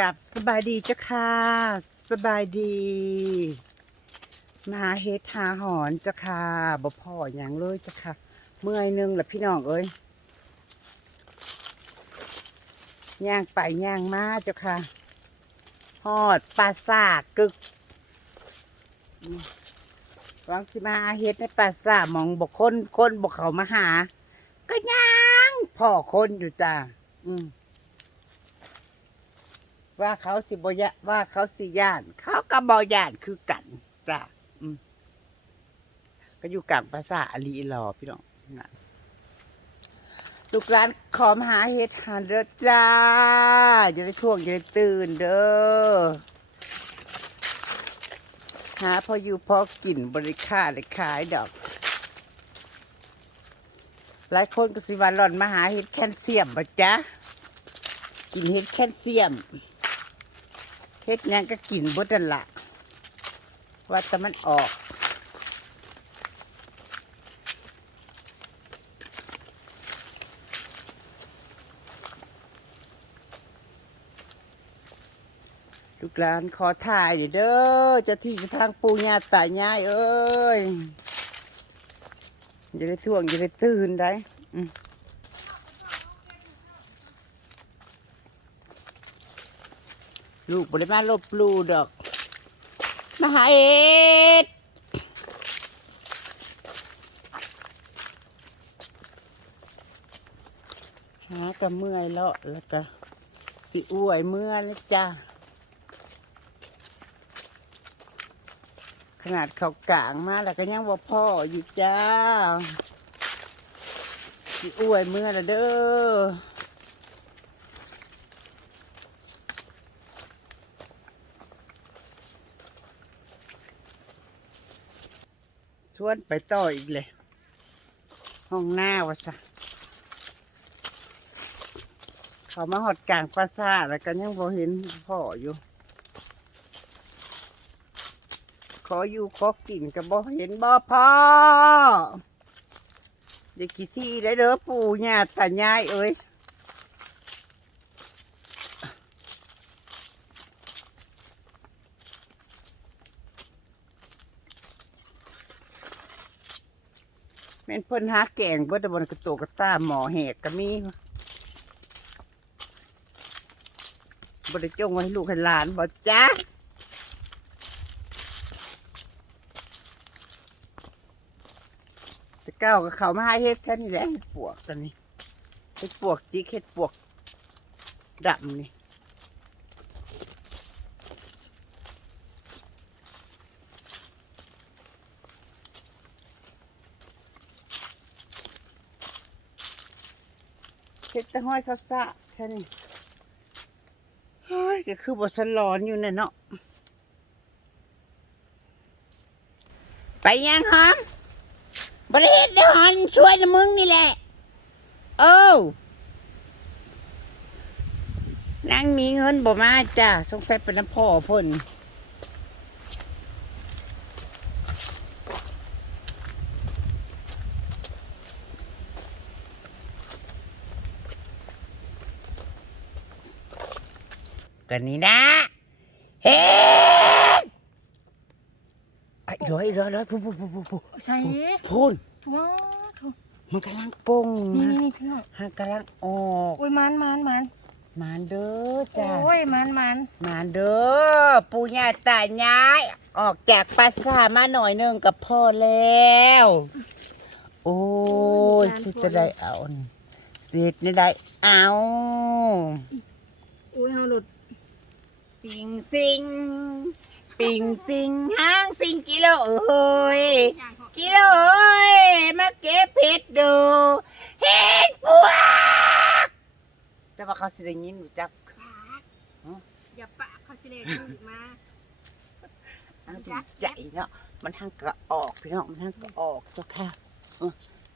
กับสบายดีเจ้าค่ะ สบายดี มาเฮ็ดหาหอนเจ้าค่ะบ่พออย่างเลยเจ้าค่ะ เมื่อยหนึงแหละพี่น้องเอ้ยย่างไปย่างมาเจ้าค่ะฮอดปราสาทกึกวังสิมาเฮ็ดในปราสาทหมองบ่คนคนบ่เขามาหา ก็ย่างพ่อคนอยู่จ้าอืม ว่าเขาสิบยะว่าเขาสิย่าน เขาก็บย่านคือกันจ้ะอืมก็อยู่กลางภาษาอลีรอพี่น้องนะลูกหลานขอมาหาเฮ็ดหานเด้อจ้าจะได้ท่วงจะได้ตื่นเด้อหาพออยู่พอกินบริค่าเลยขายดอก หลายคนก็สิวันหล่อนมาหาเฮ็ดแคลเซียมบ่จ๊ะกินเฮ็ดแคลเซียม เฮ็ดยังก็กินบดนั่นละว่าแต่มันออก ลูกหลานขอถ่ายเด้อจะที่จะทางปูญาตายายเอ้ยอย่าได้ท่วงอย่าได้ตื่นได้ อืม ลูกบริมาลบลูดอก มาหาเอ็ดหาก็เมื่อยแล้วแล้วก็สิอวยเมื่อยแล้วจ้าขนาดเขากลางมาแล้วก็ยังว่าพ่ออยู่จ้าสิอวยเมื่อละเด้อ วนไปต่ออีกเลย ห้องหน้าวะซะเขามาหอดกลางปราสาทแล้วก็ยังพอเห็นพ่ออยู่ ขออยู่ขอกินกับบ่เห็นบ่พ่อเด็กกี่ซี่ได้เด้อปู่ย่าตายายเอ้ย แม่นเพิ่นหาแกงเบิดบนกระโตกกระตาหมอแหกก็มีบ่ได้จงไว้ให้ลูกให้หลานบ่จ้าแต่เก้ากับเขามาให้เฮ็ดแค่นี้แหละปวกตอนนี้เฮ็ดปวกจิกเฮ็ดปวกดำนี่ ดแต่ห้อยเขาสะแค่นี้เฮ้ยก็คือบทสลอนอยู่น่ะเนาะไปยังหอมบริเฮ็ดเดี๋ยวหันช่วยนะมึงนี่แหละโอ้นางมีเงินบ่มาจ้าสงสัยเป็นน้ำพ่อพ่น กันนี้นะเฮ้ยไอ้ร้อยร้อยร้อยพูพูพูพูพูใช่พูนว้าวถูกมันกำลังป่งนี่นะนี่นี่พี่น้องฮากำลังออกโอ้ยมันมันมันมาเด้อจ้าโอ้ยมันมันมาเด้อปู่ย่าตายายออกจากปราสาทมาหน่อยหนึงกับพ่อแล้ว โอ้ยสิจะได้เอานี่สิจะได้เอาโอ้ยเฮาหลุด ปิงสิง ปิงสิงห้างสิงกิโลเอ้ยกิโลเอ้ยมาเก็บเห็ดดูเห็ดปวกจะว่าเขาสิได้ยินรู้จักอย่าปะเขาสิเลนมาอันดีใจเนาะมันทางกระออกพี่น้องมันทางกระออกเจ้าค่ะเออ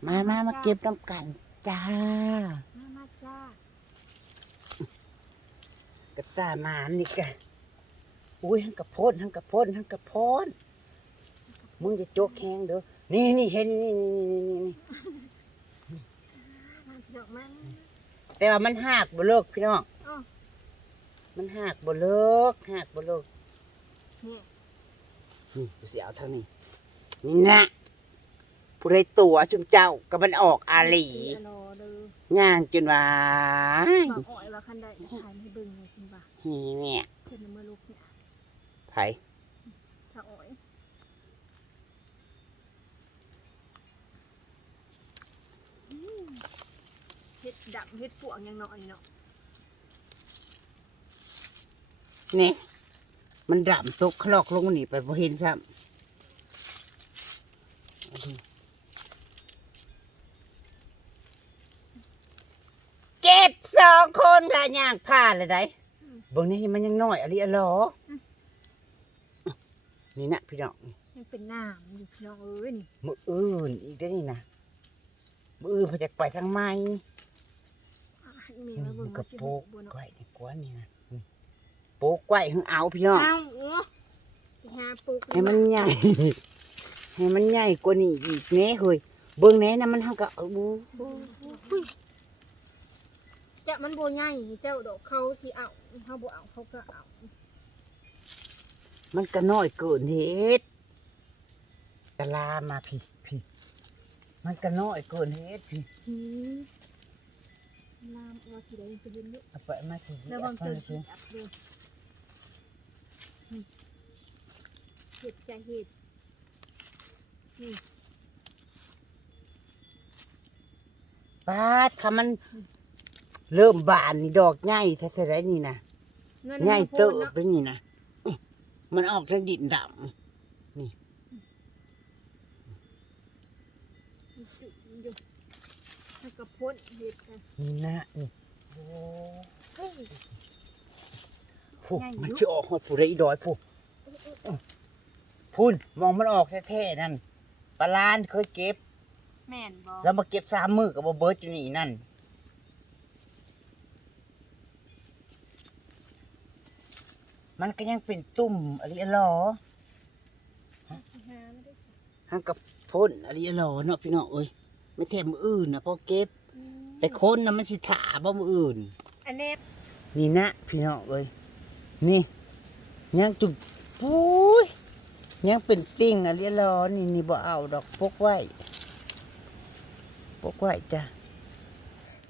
มามามาเก็บน้ำกันจ้ามามาจ้ากระตาหมานี่กะ อุ้ยทั้งกระโพนทั้งกระโพนทั้งกระโพนมึงจะโจกแข้งเด้อนี่นี่เห็นนี่นี่นี่นี่นี่มันเถอะมันแต่ว่ามันหักบ่เลิกพี่น้องอ้อมันหักบ่เลิกหักบ่เลิกเนี่ยนี่กูสิเอาทางนี้นี่นะผู้ใดตัวชุมเจ้าก็มันออกอาหลีอันโนเด้อย่างจนว่าบางอ้อยว่าคันได้ถ่ายให้เบิ่งเลยคุณบ่านี่เนี่ยเช่นเมื่อลูกเนี่ย ไผถ้าอ้อยอืมเฮ็ดดำเฮ็ดปวงยังน้อยเนาะนี่ มันดำตกคลอกลงนี่ไปบ่เห็นซ้ำเอาดูเก็บสองคนกะย่างผ่านเลยได้เบิ่งนี่มันยังน้อยอะไรอะหรอ นี่นะพี่น้องยังเป็นน้ำอยู่พี่น้องเอ้ยนี่มืออื่นอีกได้อนี่นะมืออื่นเขาจะไปทางไม้อะให้แม่นี่มาเบิ่มังนก็ว่าสิโปฮู้กบ่เนาะไก่นี่กว่านี่นะนี่โปกไก่หึงเอาพี่น้องเอาเออไปหาปลูกให้มันใหญ่ ให้มันใหญ่กว่านี้อีกแน่เฮ้ยเบิ่งแน่นะมันเฮาก็เอาบูอุ้ยจะมันบ่ใหญ่เจ้าดอกเขาสิเอาเฮาบ่เอาเขาก็เอา มันก็น้อยเกินเหตุกะลามาพี่พี่มันก็น้อยเกินเหตุพี่หืมน้ำว่าสิได้จะเห็นอยู่เอาไปมาสิระวังเอาเจอไปสิอับเด้ออืมเห็ดจะเห็ดนี่ปาดค่ะมันเริ่มบานนี่ดอกใหญ่แท้ๆได้นี่นะเงินใหญ่มันโพเติดบเนาะเลยนี่นะอื้อ มันออกทางดินดมันจุอยู่แล้วก็พ่นเห็ดกันำนี่นะนี่โอ้เฮ้ยผู้ใหญ่อยู่มันจะออกหดผู้ใดอีดอยผู้พุ่นมองมันออกแท้ๆนั่นปลาลานเคยเก็บ แม่นบ่แล้วมาเก็บสามมือกับบ่เบิร์ดอยู่นี่นั่น มันก็ยังเป็นตุ่มอะไรอะหรอหาไม่ได้หังกับพ่นอะไรอะหรอเนาะพี่น้องเอ้ยไม่แท้มืออื่นนะพอเก็บอืมแต่คนนะมันสิถาบ่มืออื่น อันนี้นี่นะพี่น้องเอ้ยนี่ยังจุบปุ้ยยังเป็นติ่งอะไรรอนี่นี่บ่เอาดอกปกไว้ปกไว้จ้ะ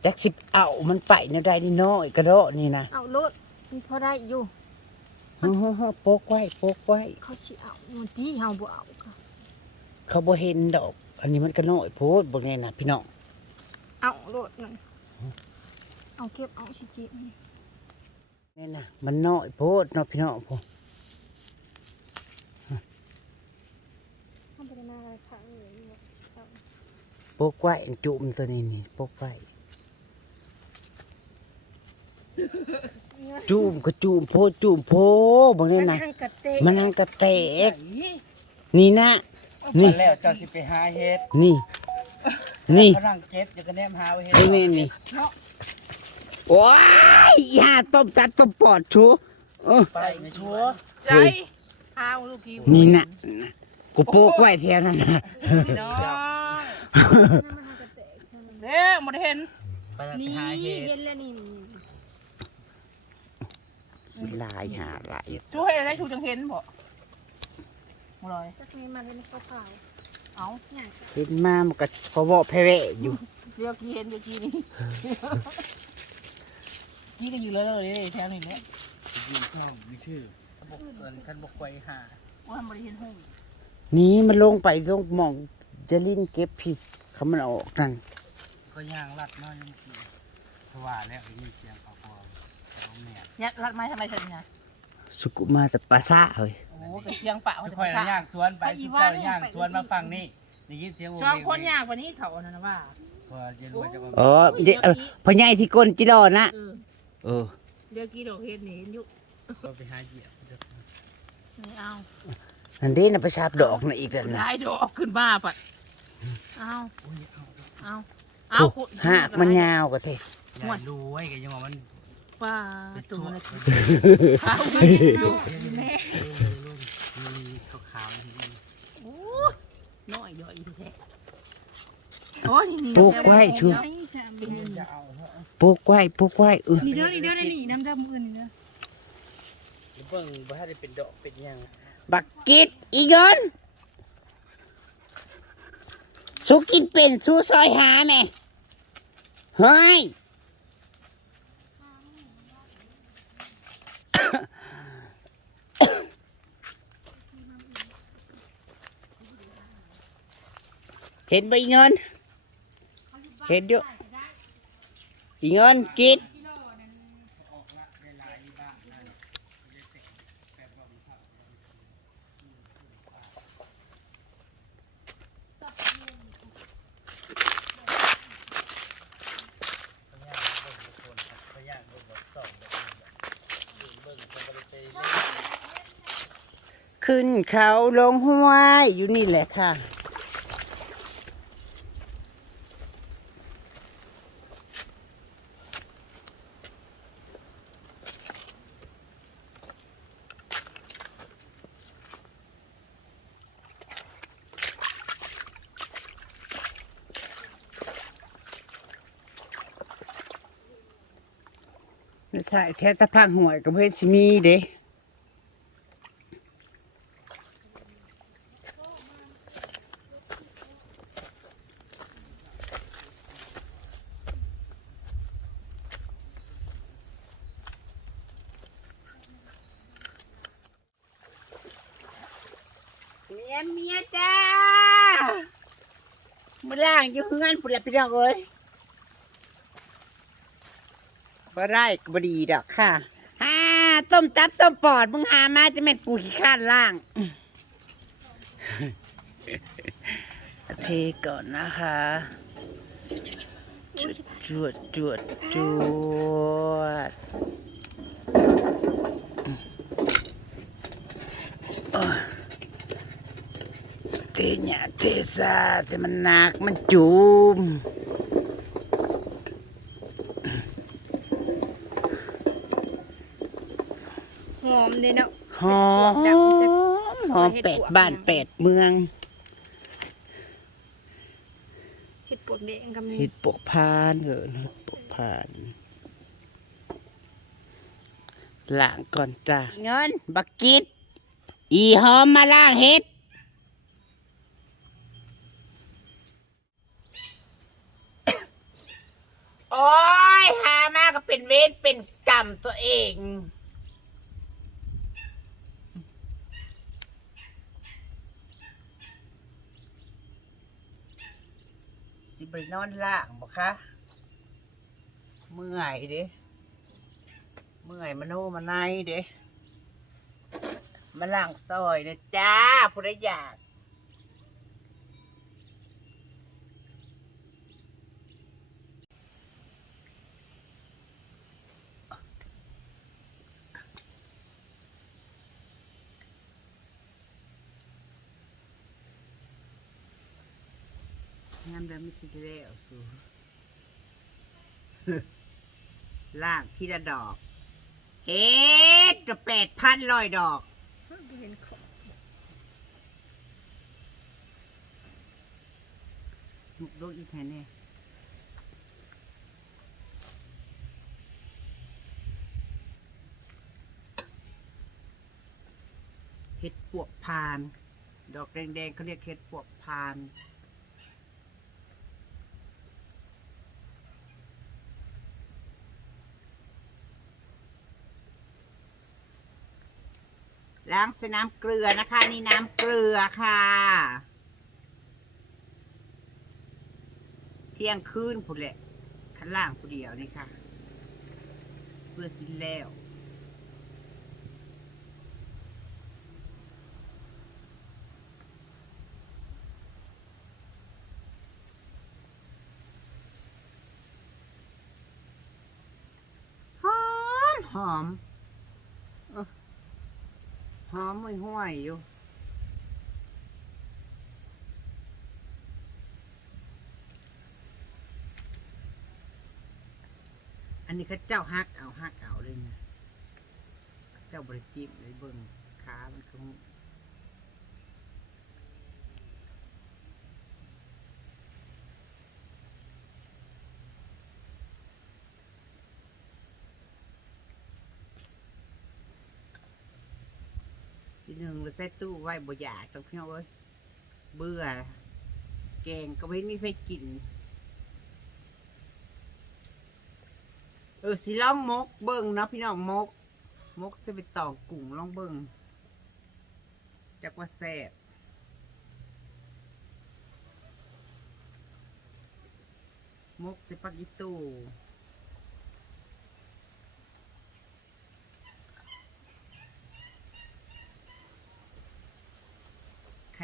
จักสิบเอามันไปนะได้นี่น้อยกระโดดนี่นะเอารถมันพอได้อยู่เฮ้อเฮ้อเฮ้อปกไว้ปกไว้ เขาสิเอามันที่เฮาบ่เอาค่ะเขาบ่เห็นดอก อันนี้มันก็น้อยโพดบ่ไงนะพี่น้องเอารถนั่นเอาเก็บเอาสิจิมันนี่นะมันน้อยโพดเนาะพี่น้องพอทำไปได้มาอะไรค่ะเอ้ยเนาะเอาปกไว้จุ่มตัวนี้นี่ปกไว้ จุ่มก็จุ่มโพดจุ่มโพบ่ไงนะมันกระเตะมันหังกระเตกนี่นะนี่นี่แล้วเจ้าสิไปหาเฮ็ดนี่ นี่ฝรั่งเก็บอย่าก็แนมหาไว้เฮ็ดนี่นี่นี่โอ้ยอีห่าต้มจัดต้มปอดชูเออไปไม่ชัวร์ใจเอาลูกพี่นี่นะกูโปกไว้แถวนั้นนะน้องมันกระเตะใช่ไหมเด้อหมดเห็นไปนี่หาเฮ็ดเห็นแล้วนี่นี่ สิลายหาลายช่วยอะไรชูจังเห็นบ่บ่ลอยจักให้มันเป็นขาวเอาๆเนี่ยเห็นมามันก็พอเวาะแพร่แวะอยู่เรียกกี้เห็นเดี๋ยวกี้นี่กี้ก็อยู่เลยเลยแถวนี้เนี่ยยืนช่องนี่ชื่อบอกเอินคันบอกไปหาว่าบ่ได้เห็นห้องนี่มันลงไปลงหมองจะลิ้นเก็บผิดเขามันเอาออกนั่นก็ย่างลัดมายังกี่เพราะว่าแล้วได้ยินเสียง ยัดรัดไม้ทำไมเธอเนี่ยสุกุมาแต่ปลาซ่าเฮ้ยโอ้ไปเสียงเปล่าทุกจะคนมาย่างสวนไปทุกเจ้าย่างสวนมาฟังนี่ได้ยินเสียงช่วงคนยากกว่านี้เขานั่นนะว่าพอจะรู้ว่าจะมาอ๋อเดี๋ยวเอ่อพ่อใหญ่ที่ก้นจิโร่นะเออเออเดี๋ยวกี้ดอกเห็นนี่เห็นอยู่ก็ไปหาเหยียบไม่เอาอันนี้นะประชาบดอกนะอีกแล้วนะได้ดอกขึ้นมาปะเอาเอาเอาโอ้หากมันยาวกว่าเท่ยายรู้ไว้ก็ยังว่ามัน ป้าตัสวนะเเอาไปดูแม่ขาวๆนี่โอ้ยน้อยย่อยแท้โอ้ยนี่ปลูกไว้ชูจะเอาเถอะปลูกไว้ปลูกไว้เออนี่เด้อนี่เด้อนี่น้ำดำมือนี่เด้อบิ่งบ่ได้เป็นดอกเป็นยังบักกิดอีเงินสู้กินเป็นสู้ซอยหาแม่เฮ้ย เห็นบ่อีเงิน เห็นเยอีเงินกิด พยานเบิ่งบ่สองบ่เบิ่งเบิ่งเบิ่งเพิ่นบ่ได้ไปเล่น ขึ้นเขาลงห้วยอยู่นี่แหละค่ะใช่แท้ตะพังหวยกับเพื่อนชิมีเด้ เมียเมียจ้ามื่อล่างอยู่เฮือนปุ่นละพี่น้องเอ้ยบ่ได้ก็บ่ดีดอกค่ะฮ่าต้มตับต้มปอดมึงหามาจะแม่นกูขี้ข้านล่างเทก่อนนะคะจวดจวดจวดจวด เตญะเทซาแต่มันหนักมันจุมหอมเด้เนาะหอมหอมแปดบ้านแปดเมืองเห็ดปวกแดงกับนี่เห็ดปวกพานเออเห็ดปวกพานล้างก่อนจ้าเงินบักกิดอีหอมมาล้างเห็ด โอ้ยหามาก็เป็นเวรเป็นกรรมตัวเอง สิไปนอนล่างบ่คะเมื่อยเด้เมื่อยมาโนมาในเด้มาล่างซอยนะจ้าผู้ใดอยาก แล้วไม่สิได้แล้วสูล่างที่ละดอกเฮ็ดจะแปดพันร้อยดอกเห็นของลูกลูกอีกแค่นี้เห็ดปวกพาน ดอกแดงๆเขาเรียกเห็ดปวกพาน ล้างใส่น้ำเกลือนะคะ นี่น้ำเกลือค่ะ เที่ยงคืนพุ่นแหละขั้นล่างผู้เดียวนี่ค่ะ เพื่อสิ้นแล้วหอมหอม หอมห่วยห่วยอยู่อันนี้ข้าเจ้าฮักเอาฮักเอาเลยนะเจ้าบริจิมเลยเบิ่งขามันคง หนึ่งเราใส่ตู้ไว้บ่อยากต้องพี่น้องเอ้ยเบื่อ แกงก็ไม่มีใครกิน เออสิล่องมกเบิ่งนะพี่น้องมก มกจะไปตองกุ้งล่องเบิ่งจักว่าแซ่บมกสปาเกตตู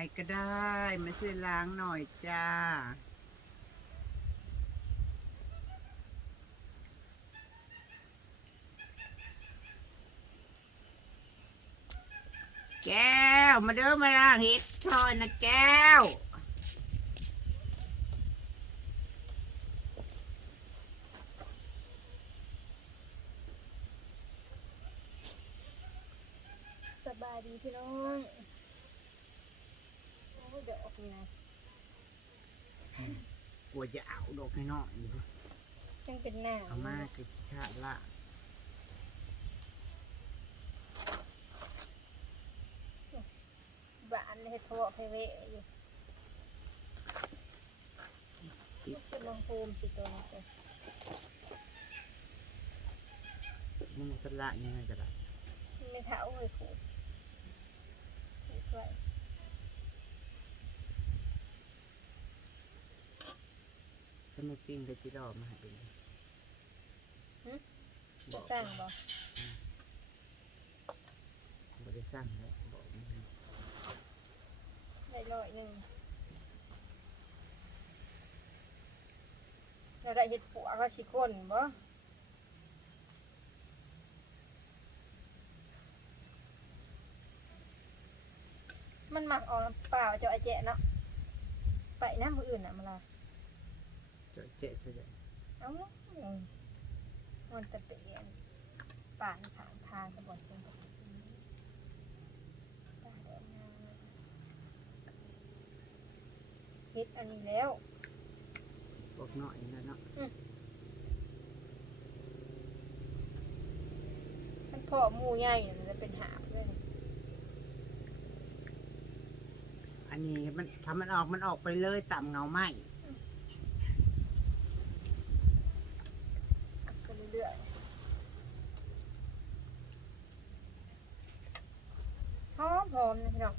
รก็ได้ มาช่วยล้างหน่อยจ้า แก้ว มาเด้อมาล้างเห็ดทอยนะแก้วสบายดีพี่น้องโอ้ยเดี๋ยวออกนี่นะ กลั วจะเอาดอกให้น้อยอยู่ยังเป็นหน้าเอามาคือชาติละบ้านเลยทะเลาะให้เวะอยู่ไม่ใช่มังโฮมสิตัวนี้ตัวมึงสละยังไงก็ได้ไม่เท้าเลยขูดขูดไว้ถ้าไม่ปิ้งก็จะรอมาให้ดูจะสร้างบ่บริสั่งแล้วบอกมึงได้ร้อยหนึ่งเราได้เห็ดปัวก็สิคนบ่มันหมักออกน้ำเปล่าเจ้าไอเจ๊เนาะไปน้ำมืออื่นน่ะมันละ เจะเจ๊จะได้เอ้ามันจะเป็นป่านผ่านทางกระบอกเป็นป่าแดงงามเลยเฮ็ดอันนี้แล้วบอกหน่อยนะเนาะมันพอมูใหญ่มันจะเป็นหาบเลยอันนี้มันทำมันออกมันออกไปเลยต่ำเงาไหม ก็ เรื่อยๆหอมหอมนะพี่น้อง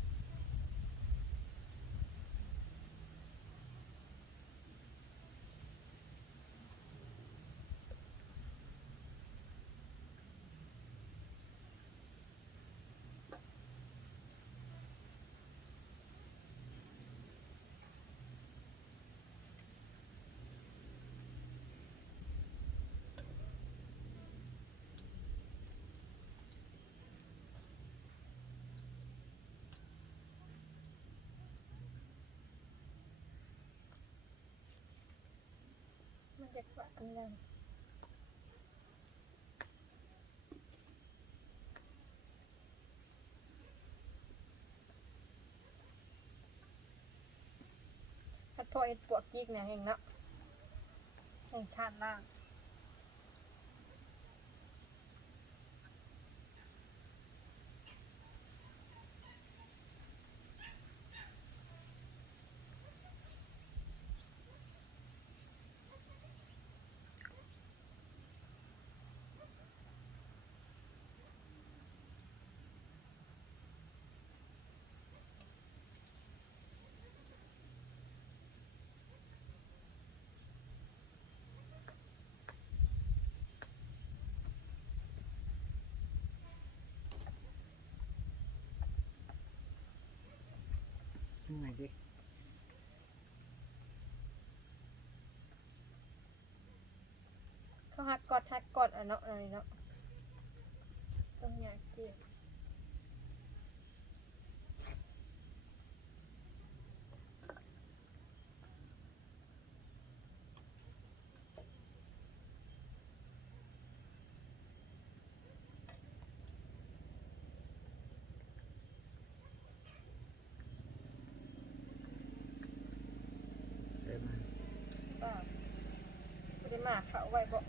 จะกว่าอันนั้นพัดพอเอ็ดปวกจิกเนี่ยเองเนาะเองชาติล่า หน่อยดิเขาหักกอดหักกอดอะเนาะอะไรเนาะต้องอยากกินานเขาไว้บ่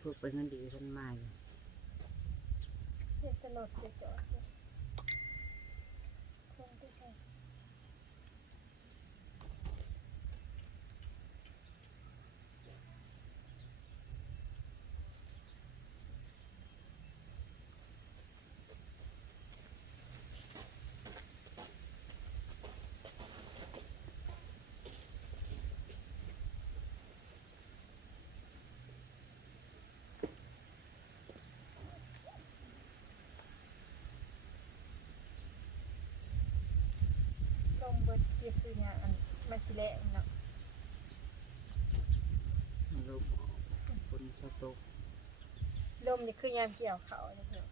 พูดเป็นคนดีคนใหม่เจ็บตลอดเจ็บตอดคนที่ใคร บิดเก็บตัวอย่างอันมาสิแลเนาะลูกคนสต๊อกลมนี่คือยามเกี่ยวเขาเนี่ยเนาะ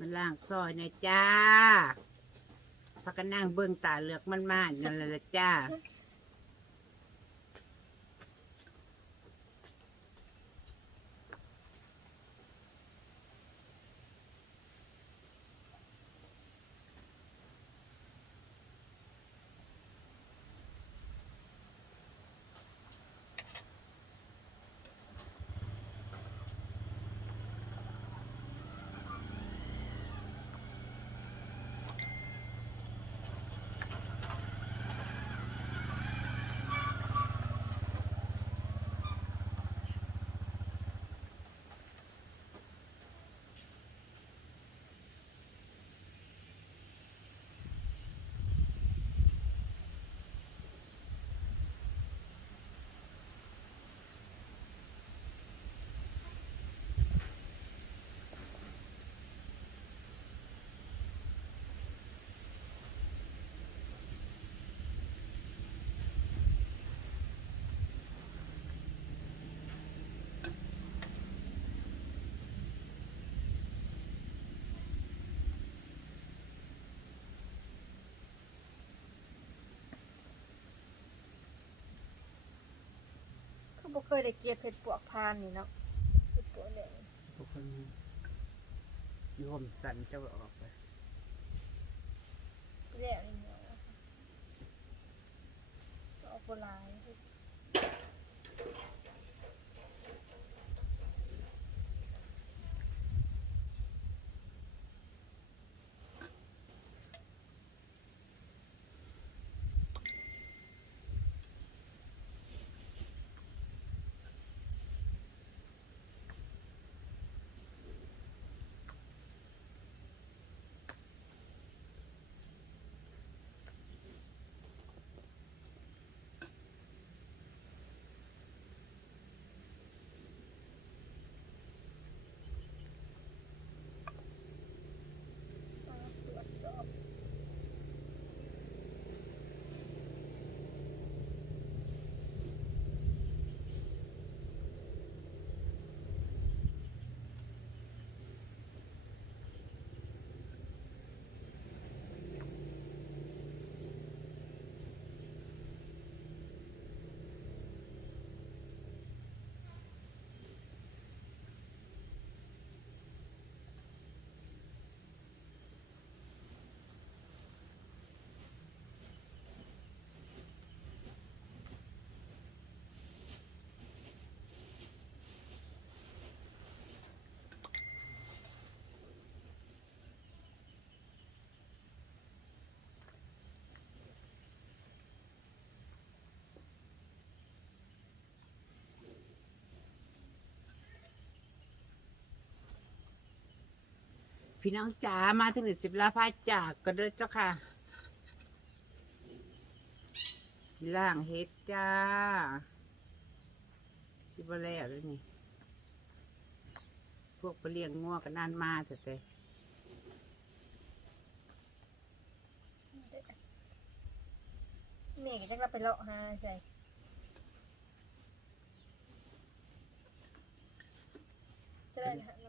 มันล่างซอยนะจ้าพักกันนั่งเบื้องตาเหลือกมันมานั่นแหละจ้า บ่เคยได้เก็บเห็ดปวกพานนี่เนาะเห็ดปวกแดงทุกคนโยมสันเจ้าออกไปแล้วนี่เนาะเอาโบราณมา พี่น้องจ๋ามาถึงสิบลาพาจากก็เด้อเจ้าค่ะ สิล่างเฮ็ดจ้า สิบแล้วเลยนี่ พวกไปเลี้ยงงัวกันนานมาแต่แต่แม่ก็จักเราไปเลาะหาใส่จะได้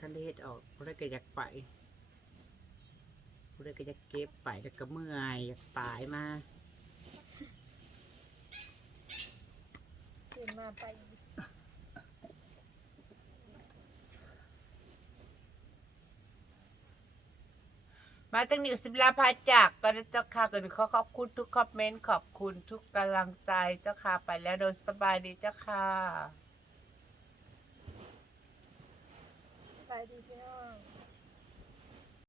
นะฮะนได้เฮ็ดออกผู้ใดก็อยากไปผู้ใดก็อยากเก็บไปแล้วก็เมื่อยอยากตายมาเดินมาไปมาจากนิวสิบลาพาจากก็นะเจ้าค่ะก็ขอขอบคุณทุกคอมเมนต์ขอบคุณทุกกำลังใจเจ้าค่ะไปแล้วโดยสบายดีเจ้าค่ะ ไปดี